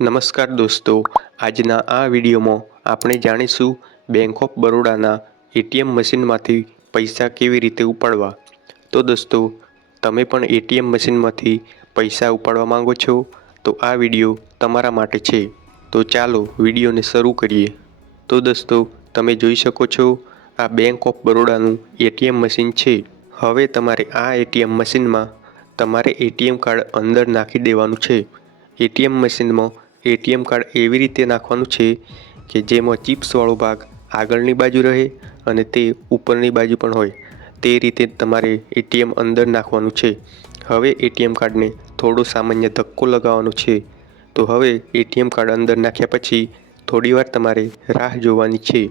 નમસ્કાર દોસ્તો, આજના આ વિડીયોમાં આપણે જાણીશું બેંક ઓફ બરોડાના એટીએમ મશીનમાંથી પૈસા કેવી રીતે ઉપાડવા। તો દોસ્તો, તમે પણ એટીએમ મશીનમાંથી પૈસા ઉપાડવા માંગો છો તો આ વિડીયો તમારા માટે છે। તો ચાલો વિડીયોને શરૂ કરીએ। તો દોસ્તો, તમે જોઈ શકો છો આ બેંક ઓફ બરોડાનું એટીએમ મશીન છે। હવે તમારે આ એટીએમ મશીનમાં તમારે એટીએમ કાર્ડ અંદર નાખી દેવાનું છે। એટીએમ મશીનમાં એટીએમ કાર્ડ એવી રીતે નાખવાનું છે કે જેમાં ચિપ્સવાળો ભાગ આગળની બાજુ રહે અને તે ઉપરની બાજુ પણ હોય, તે રીતે તમારે એટીએમ અંદર નાખવાનું છે। હવે એટીએમ કાર્ડને થોડો સામાન્ય ધક્કો લગાવવાનો છે। તો હવે એટીએમ કાર્ડ અંદર નાખ્યા પછી થોડીવાર તમારે રાહ જોવાની છે।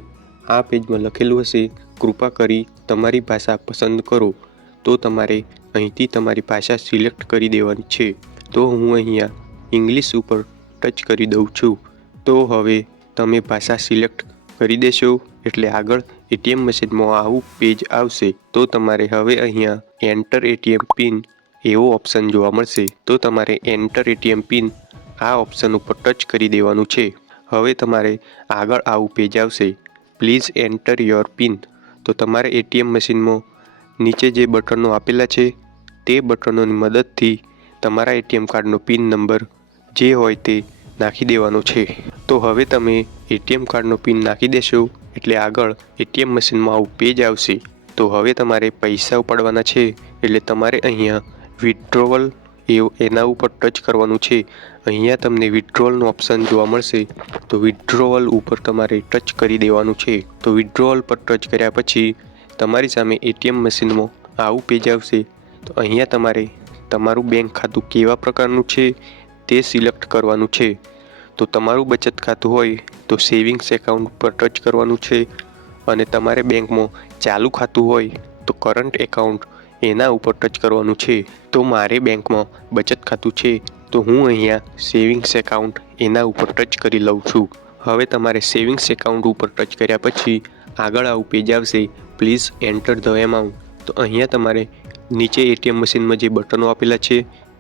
આ પેજમાં લખેલું હશે, કૃપા કરી તમારી ભાષા પસંદ કરો। તો તમારે અહીંથી તમારી ભાષા સિલેક્ટ કરી દેવાની છે। તો હું અહીંયા ઇંગ્લિશ ઉપર ટચ કરી દઉં છું। તો હવે તમે ભાષા સિલેક્ટ કરી દેશો એટલે આગળ એટીએમ મશીનમાં આવું પેજ આવશે। તો તમારે હવે અહીંયા એન્ટર એટીએમ પિન એવો ઓપ્શન જોવા મળશે। તો તમારે એન્ટર એટીએમ પિન આ ઓપ્શન ઉપર ટચ કરી દેવાનું છે। હવે તમારે આગળ આવું પેજ આવશે, પ્લીઝ એન્ટર યોર પિન। તો તમારે એટીએમ મશીનમાં નીચે જે બટનો આપેલા છે તે બટનોની મદદથી તમારા એટીએમ કાર્ડનો પિન નંબર જે હોય તે નાખી દેવાનો છે। તો હવે તમે એટીએમ કાર્ડનો પિન નાખી દેશો એટલે આગળ એટીએમ મશીનમાં આવું પેજ આવશે। તો હવે તમારે પૈસા ઉપાડવાના છે એટલે તમારે અહીંયા વિથડ્રોવલ એના ઉપર ટચ કરવાનું છે। અહીંયા તમને વિથડ્રોવલનો ઓપ્શન જોવા મળશે, તો વિથડ્રોવલ ઉપર તમારે ટચ કરી દેવાનું છે। તો વિથડ્રોવલ પર ટચ કર્યા પછી તમારી સામે એટીએમ મશીનમાં આવું પેજ આવશે। તો અહીંયા તમારે તમારું બેંક ખાતું કેવા પ્રકારનું છે તે સિલેક્ટ કરવાનું છે। તો તમારું બચત ખાતું હોય તો સેવિંગ્સ એકાઉન્ટ પર ટચ કરવાનું છે અને તમારે બેંકમાં ચાલુ ખાતું હોય તો કરંટ એકાઉન્ટ એના ઉપર ટચ કરવાનું છે। તો મારે બેંકમાં બચત ખાતું છે તો હું અહીંયા સેવિંગ્સ એકાઉન્ટ એના ઉપર ટચ કરી લઉં છું। હવે તમારે સેવિંગ્સ એકાઉન્ટ ઉપર ટચ કર્યા પછી આગળ આવું પેજ આવશે, પ્લીઝ એન્ટર ધ એમાઉન્ટ। તો અહીંયા તમારે નીચે એટીએમ મશીનમાં જે બટનો આપેલા છે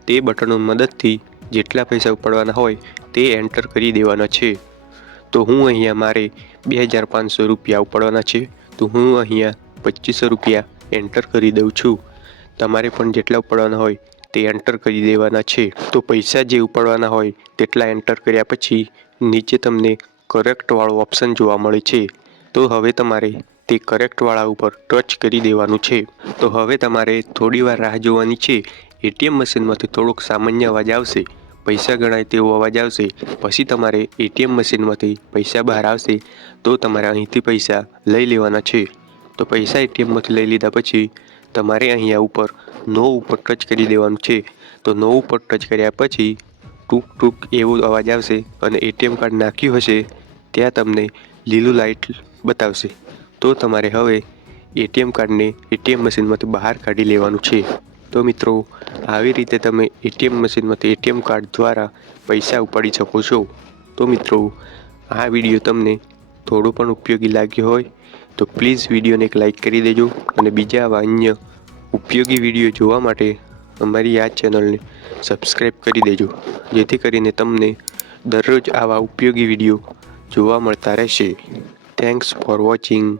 તે બટનોની મદદથી જેટલા પૈસા ઉપાડવાના હોય તે એન્ટર કરી દેવાના છે। તો હું અહીંયા મારે 2500 રૂપિયા ઉપાડવાના છે તો હું અહીંયા 2500 રૂપિયા એન્ટર કરી દઉં છું। તમારે પણ જેટલા ઉપાડવાના હોય તે એન્ટર કરી દેવાના છે। તો પૈસા જે ઉપાડવાના હોય તેટલા એન્ટર કર્યા પછી નીચે તમને કરેક્ટવાળો ઓપ્શન જોવા મળે છે। તો હવે તમારે તે કરેક્ટવાળા ઉપર ટચ કરી દેવાનું છે। તો હવે તમારે થોડીવાર રાહ જોવાની છે। એટીએમ મશીનમાંથી થોડોક સામાન્ય અવાજ આવશે, પૈસા ગણાય તેવો અવાજ આવશે, પછી તમારે એટીએમ મશીનમાંથી પૈસા બહાર આવશે તો તમારે અહીંથી પૈસા લઈ લેવાના છે। તો પૈસા એટીએમમાંથી લઈ લીધા પછી તમારે અહીંયા ઉપર નો ઉપર ટચ કરી દેવાનું છે। તો નો ઉપર ટચ કર્યા પછી ટૂંક ટૂંક એવો અવાજ આવશે અને એટીએમ કાર્ડ નાખ્યું હશે ત્યાં તમને લીલું લાઇટ બતાવશે। તો તમારે હવે એટીએમ કાર્ડને એટીએમ મશીનમાંથી બહાર કાઢી લેવાનું છે। તો મિત્રો, આવી રીતે તમે એટીએમ મશીનમાંથી એટીએમ કાર્ડ દ્વારા પૈસા ઉપાડી શકો છો। તો મિત્રો, આ વિડીયો તમને થોડો પણ ઉપયોગી લાગ્યો હોય તો પ્લીઝ વિડીયોને એક લાઇક કરી દેજો અને બીજા આવા અન્ય ઉપયોગી વિડીયો જોવા માટે અમારી આ ચેનલને સબસ્ક્રાઈબ કરી દેજો, જેથી કરીને તમને દરરોજ આવા ઉપયોગી વિડીયો જોવા મળતા રહેશે। Thanks for watching.